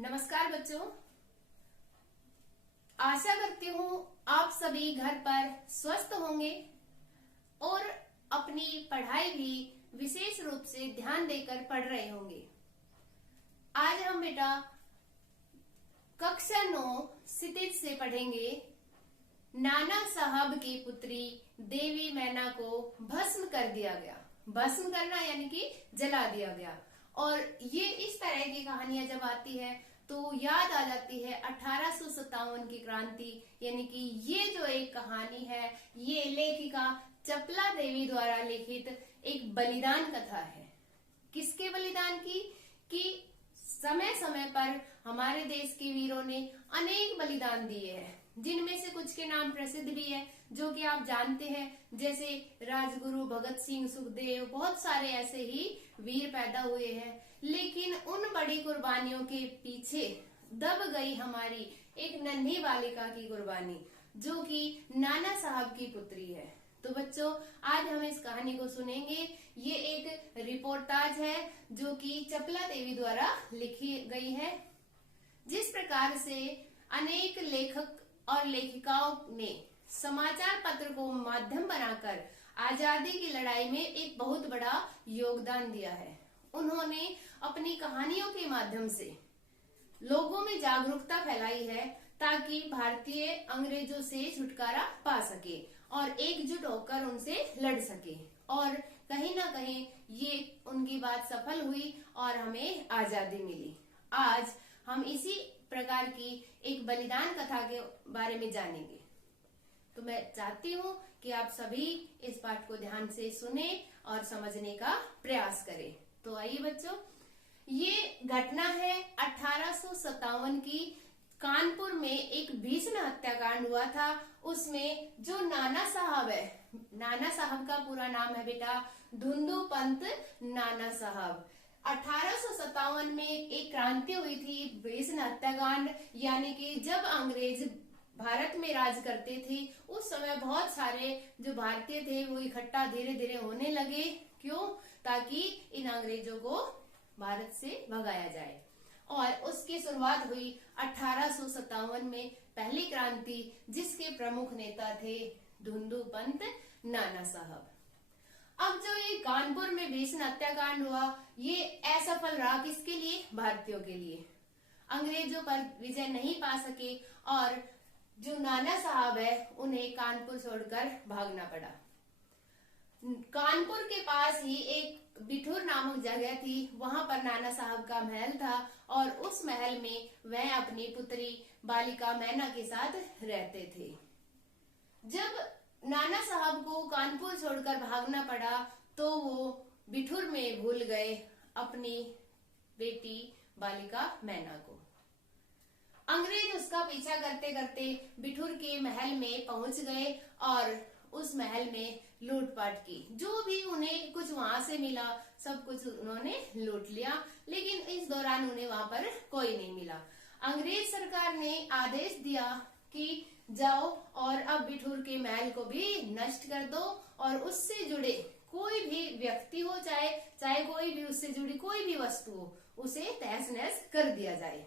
नमस्कार बच्चों, आशा करती हूँ आप सभी घर पर स्वस्थ होंगे और अपनी पढ़ाई भी विशेष रूप से ध्यान देकर पढ़ रहे होंगे। आज हम बेटा कक्षा 9 क्षितिज से पढ़ेंगे। नाना साहब की पुत्री देवी मैना को भस्म कर दिया गया। भस्म करना यानी कि जला दिया गया। और ये इस तरह की कहानियां जब आती है तो याद आ जाती है 1857 की क्रांति, यानी कि ये जो एक कहानी है ये लेखिका चपला देवी द्वारा लिखित एक बलिदान कथा है। किसके बलिदान की? कि समय समय पर हमारे देश के वीरों ने अनेक बलिदान दिए हैं, जिनमें से कुछ के नाम प्रसिद्ध भी है जो कि आप जानते हैं, जैसे राजगुरु भगत सिंह, सुखदेव, बहुत सारे ऐसे ही वीर पैदा हुए हैं। लेकिन उन बड़ी कुर्बानियों के पीछे दब गई हमारी एक नन्ही बालिका की कुर्बानी, जो कि नाना साहब की पुत्री है। तो बच्चों, आज हम इस कहानी को सुनेंगे। ये एक रिपोर्टाज है जो कि चपला देवी द्वारा लिखी गई है। जिस प्रकार से अनेक लेखक और लेखिकाओं ने समाचार पत्र को माध्यम बनाकर आजादी की लड़ाई में एक बहुत बड़ा योगदान दिया है। उन्होंने अपनी कहानियों के माध्यम से लोगों में जागरूकता फैलाई है ताकि भारतीय अंग्रेजों से छुटकारा पा सके और एकजुट होकर उनसे लड़ सके। और कहीं ना कहीं ये उनकी बात सफल हुई और हमें आजादी मिली। आज हम इसी प्रकार की एक बलिदान कथा के बारे में जानेंगे। तो मैं चाहती हूँ कि आप सभी इस पाठ को ध्यान से सुने और समझने का प्रयास करें। तो आइए बच्चों, ये घटना है 1857 की। कानपुर में एक भीषण हत्याकांड हुआ था। उसमें जो नाना साहब है, नाना साहब का पूरा नाम है बेटा धुंधु पंत नाना साहब। 1857 में एक क्रांति हुई थी, भीषण हत्याकांड, यानी कि जब अंग्रेज भारत में राज करते थे उस समय बहुत सारे जो भारतीय थे वो इकट्ठा धीरे धीरे होने लगे। क्यों? ताकि इन अंग्रेजों को भारत से भगाया जाए। और उसकी शुरुआत हुई 1857 में पहली क्रांति, जिसके प्रमुख नेता थे धुंधु पंत नाना साहब। अब जो ये कानपुर में भीषण हत्याकांड हुआ, ये असफल रहा। किसके लिए? भारतीयों के लिए। अंग्रेजों पर विजय नहीं पा सके और जो नाना साहब है उन्हें कानपुर छोड़कर भागना पड़ा। कानपुर के पास ही एक बिठूर नामक जगह थी, वहां पर नाना साहब का महल था और उस महल में वह अपनी पुत्री बालिका मैना के साथ रहते थे। जब नाना साहब को कानपुर छोड़कर भागना पड़ा तो वो बिठूर में भूल गए अपनी बेटी बालिका मैना को। अंग्रेज उसका पीछा करते करते बिठूर के महल में पहुंच गए और उस महल में लूटपाट की। जो भी उन्हें कुछ वहां से मिला सब कुछ उन्होंने लूट लिया। लेकिन इस दौरान उन्हें वहां पर कोई नहीं मिला। अंग्रेज सरकार ने आदेश दिया कि जाओ और अब बिठूर के महल को भी नष्ट कर दो और उससे जुड़े कोई भी व्यक्ति हो, चाहे कोई भी उससे जुड़ी कोई भी वस्तु हो, उसे तहस नहस कर दिया जाए।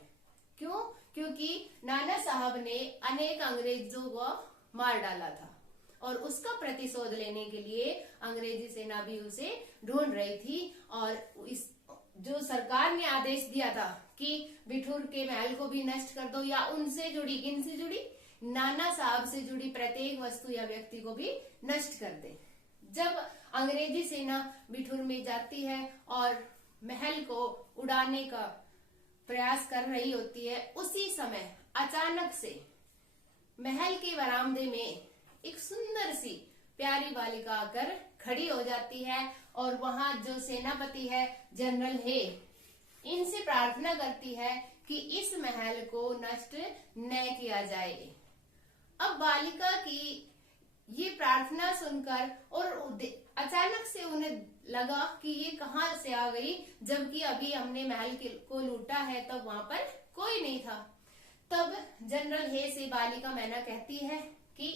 क्यों? क्योंकि नाना साहब ने अनेक अंग्रेजों को मार डाला था और उसका प्रतिशोध लेने के लिए अंग्रेजी सेना भी उसे ढूंढ रही थी। और इस जो सरकार ने आदेश दिया था कि बिठूर के महल को भी नष्ट कर दो या उनसे जुड़ी, किनसे जुड़ी, नाना साहब से जुड़ी प्रत्येक वस्तु या व्यक्ति को भी नष्ट कर दे। जब अंग्रेजी सेना बिठूर में जाती है और महल को उड़ाने का प्रयास कर रही होती है, उसी समय अचानक से महल के बरामदे में एक सुंदर सी प्यारी बालिका आकर खड़ी हो जाती है और वहां जो सेनापति है जनरल हे, इनसे प्रार्थना करती है कि इस महल को नष्ट न किया जाए। अब बालिका की ये प्रार्थना सुनकर और अचानक से उन्हें लगा कि ये कहाँ से आ गई, जबकि अभी हमने महल को लूटा है तब वहां पर कोई नहीं था। तब जनरल हे से बालिका मैना कहती है कि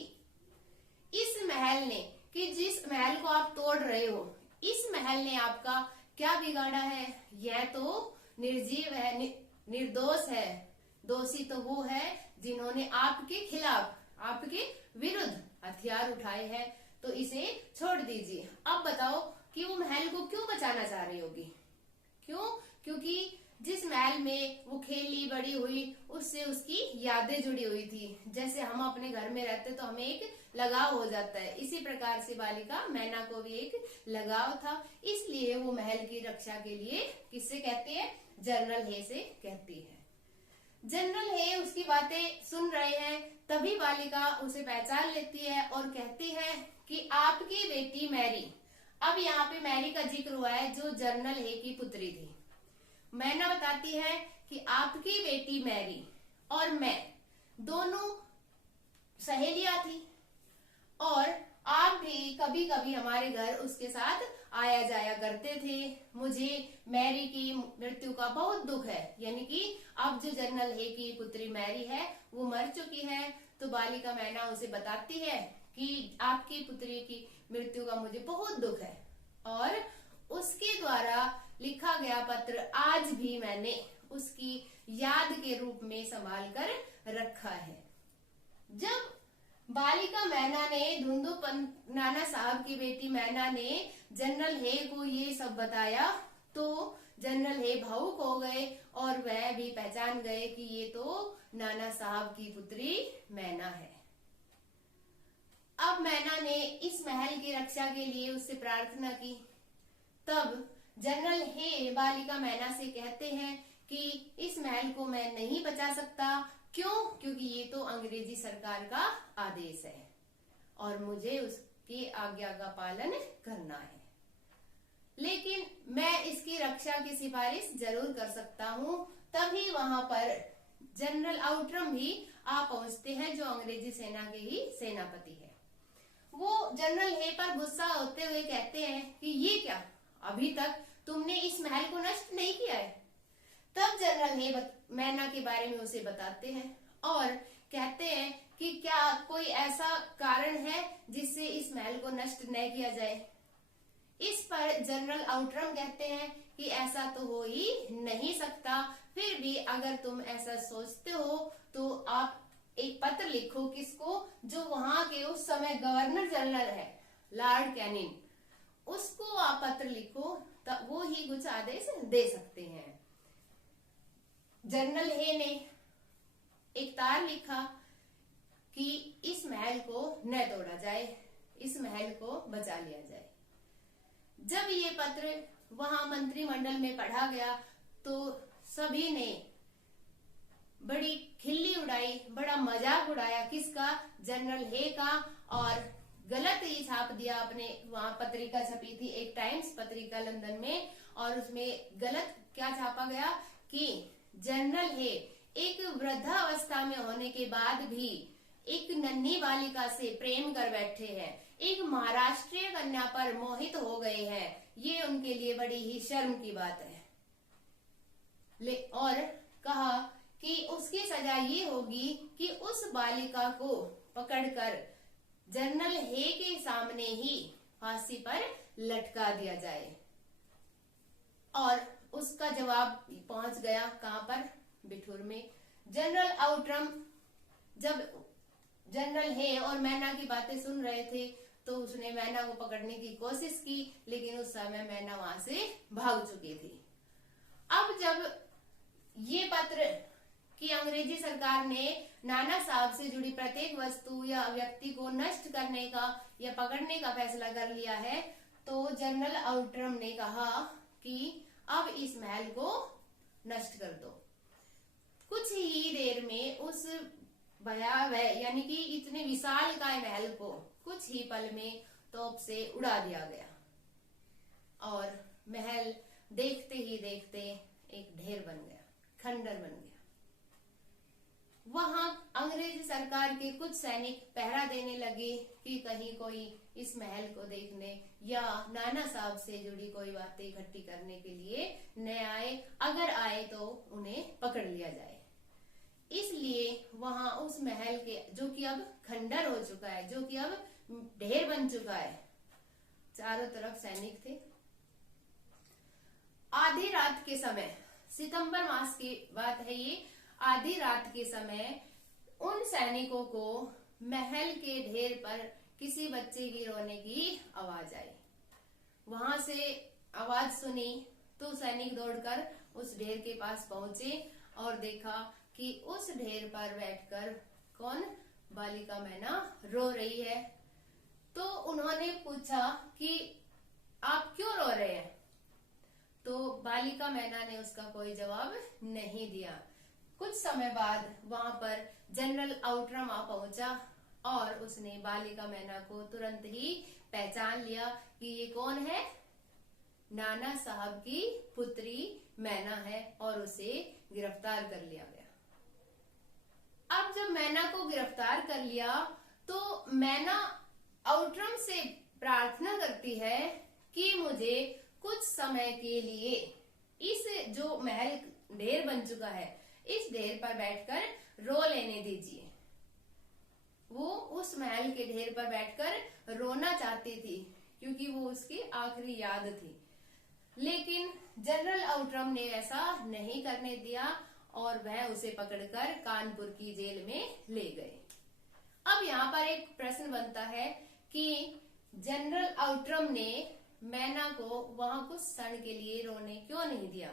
इस महल ने, कि जिस महल को आप तोड़ रहे हो, इस महल ने आपका क्या बिगाड़ा है? यह तो निर्जीव है, निर्दोष है, दोषी तो वो है जिन्होंने आपके खिलाफ, आपके विरुद्ध हथियार उठाए हैं, तो इसे छोड़ दीजिए। अब बताओ कि वो महल को क्यों बचाना चाह रही होगी? क्यों? क्योंकि जिस महल में वो खेली बड़ी हुई, उससे उसकी यादें जुड़ी हुई थी। जैसे हम अपने घर में रहते तो हमें एक लगाव हो जाता है, इसी प्रकार से बालिका मैना को भी एक लगाव था, इसलिए वो महल की रक्षा के लिए किससे कहती है? जनरल हे से कहती है। जनरल हे उसकी बातें सुन रहे हैं, तभी बालिका उसे पहचान लेती है और कहती है कि आपकी बेटी मैरी, अब यहाँ पे मैरी का जिक्र हुआ है जो जनरल हे की पुत्री थी। मैना बताती है कि आपकी बेटी मैरी और मैं दोनों सहेलियां थी और आप भी कभी कभी हमारे घर उसके साथ आया जाया करते थे। मुझे मैरी की मृत्यु का बहुत दुख है, यानी कि अब जो जनरल हे की पुत्री मैरी है वो मर चुकी है। तो बालिका मैना उसे बताती है कि आपकी पुत्री की मृत्यु का मुझे बहुत दुख है और उसके द्वारा लिखा गया पत्र आज भी मैंने उसकी याद के रूप में संभाल कर रखा है। जब बालिका मैना ने, धुंधुपंत नाना साहब की बेटी मैना ने जनरल हे को ये सब बताया तो जनरल हे भावुक हो गए और वह भी पहचान गए कि ये तो नाना साहब की पुत्री मैना है। अब मैना ने इस महल की रक्षा के लिए उससे प्रार्थना की। तब जनरल हे बालिका मैना से कहते हैं कि इस महल को मैं नहीं बचा सकता। क्यों? क्योंकि ये तो अंग्रेजी सरकार का आदेश है और मुझे उसकी आज्ञा का पालन करना है, लेकिन मैं इसकी रक्षा की सिफारिश जरूर कर सकता हूँ। तभी वहां पर जनरल आउट्रम भी आ पहुंचते हैं जो अंग्रेजी सेना के ही सेनापति है। वो जनरल हे पर गुस्सा होते हुए कहते हैं कि ये क्या, अभी तक तुमने इस महल को नष्ट नहीं किया है। तब जनरल हे मैना के बारे में उसे बताते हैं और कहते हैं कि क्या कोई ऐसा कारण है जिससे इस महल को नष्ट न किया जाए। इस पर जनरल आउट्रम कहते हैं कि ऐसा तो हो ही नहीं सकता, फिर भी अगर तुम ऐसा सोचते हो तो आप एक पत्र लिखो। किसको? जो वहां के उस समय गवर्नर जनरल है लॉर्ड कैनिंग, उसको आप पत्र लिखो, तब वो ही कुछ आदेश दे सकते हैं। जनरल हे ने एक तार लिखा कि इस महल को न तोड़ा जाए, इस महल को बचा लिया जाए। जब ये पत्र वहां मंत्रिमंडल में पढ़ा गया तो सभी ने बड़ी खिल्ली उड़ाई, बड़ा मजाक उड़ाया। किसका? जनरल हे का। और गलत ही छाप दिया अपने, वहां पत्रिका छपी थी एक टाइम्स पत्रिका लंदन में, और उसमें गलत क्या छापा गया कि जनरल हे एक वृद्धावस्था में होने के बाद भी एक नन्ही बालिका से प्रेम कर बैठे हैं, एक महाराष्ट्रीय कन्या पर मोहित हो गए हैं। ये उनके लिए बड़ी ही शर्म की बात है। और कहा कि उसकी सजा ये होगी कि उस बालिका को पकड़कर जनरल हे के सामने ही फांसी पर लटका दिया जाए। और उसका जवाब पहुंच गया कहां पर? बिठूर में। जनरल आउट्रम जब जनरल हे और मैना की बातें सुन रहे थे तो उसने मैना को पकड़ने की कोशिश की, लेकिन उस समय मैना वहां से भाग चुकी थी। अब जब ये पत्र कि अंग्रेजी सरकार ने नाना साहब से जुड़ी प्रत्येक वस्तु या व्यक्ति को नष्ट करने का या पकड़ने का फैसला कर लिया है, तो जनरल आउट्रम ने कहा कि अब इस महल को नष्ट कर दो। कुछ ही देर में उस भयावह यानी कि इतने विशाल काय महल को कुछ ही पल में तोप से उड़ा दिया गया और महल देखते ही देखते एक ढेर बन गया, खंडर बन गया। वहां अंग्रेजी सरकार के कुछ सैनिक पहरा देने लगे कि कहीं कोई इस महल को देखने या नाना साहब से जुड़ी कोई बातें इकट्ठी करने के लिए न आए, अगर आए तो उन्हें पकड़ लिया जाए। इसलिए वहां उस महल के, जो कि अब खंडर हो चुका है, जो कि अब ढेर बन चुका है, चारों तरफ सैनिक थे। आधी रात के समय सितंबर मास की बात है ये। आधी रात के समय उन सैनिकों को महल के ढेर पर किसी बच्चे की रोने की आवाज आई। वहां से आवाज सुनी तो सैनिक दौड़कर उस ढेर के पास पहुंचे और देखा कि उस ढेर पर बैठकर कौन, बालिका मैना रो रही है। तो उन्होंने पूछा कि आप क्यों रो रहे हैं? तो बालिका मैना ने उसका कोई जवाब नहीं दिया। कुछ समय बाद वहां पर जनरल आउटरम आ पहुंचा और उसने बालिका मैना को तुरंत ही पहचान लिया कि ये कौन है, नाना साहब की पुत्री मैना है, और उसे गिरफ्तार कर लिया गया। अब जब मैना को गिरफ्तार कर लिया तो मैना आउटरम से प्रार्थना करती है कि मुझे कुछ समय के लिए इस जो महल ढेर बन चुका है, इस ढेर पर बैठकर रो लेने दीजिए। वो उस महल के ढेर पर बैठकर रोना चाहती थी क्योंकि वो उसकी आखिरी याद थी। लेकिन जनरल आउटरम ने ऐसा नहीं करने दिया और वह उसे पकड़कर कानपुर की जेल में ले गए। अब यहाँ पर एक प्रश्न बनता है कि जनरल आउटरम ने मैना को वहां कुछ क्षण के लिए रोने क्यों नहीं दिया?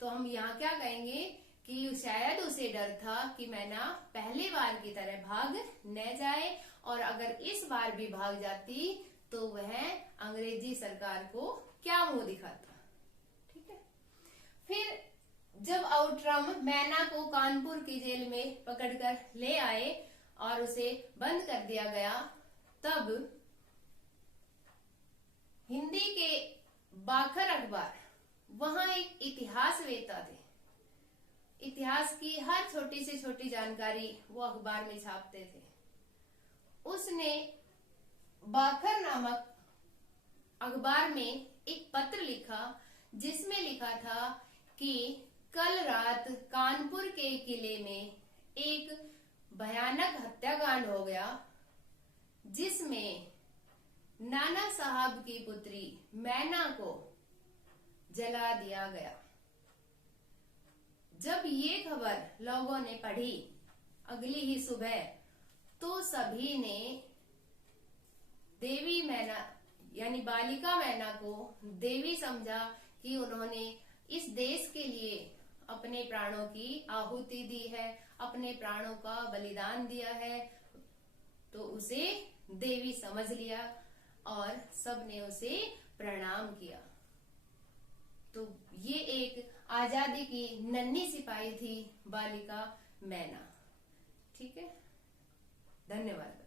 तो हम यहाँ क्या कहेंगे कि शायद उसे डर था कि मैना पहली बार की तरह भाग न जाए, और अगर इस बार भी भाग जाती तो वह अंग्रेजी सरकार को क्या मुंह दिखाता। ठीक है। फिर जब आउटरम मैना को कानपुर की जेल में पकड़कर ले आए और उसे बंद कर दिया गया, तब हिंदी के बाखर अखबार, वहां एक इतिहासवेत्ता थे, इतिहास की हर छोटी से छोटी जानकारी वो अखबार में छापते थे। उसने बाखर नामक अखबार में एक पत्र लिखा जिसमें लिखा था कि कल रात कानपुर के किले में एक भयानक हत्याकांड हो गया जिसमें नाना साहब की पुत्री मैना को जला दिया गया। जब ये खबर लोगों ने पढ़ी अगली ही सुबह, तो सभी ने देवी मैना यानी बालिका मैना को देवी समझा कि उन्होंने इस देश के लिए अपने प्राणों की आहुति दी है, अपने प्राणों का बलिदान दिया है, तो उसे देवी समझ लिया और सबने उसे प्रणाम किया। तो ये एक आजादी की नन्ही सिपाही थी बालिका मैना। ठीक है, धन्यवाद।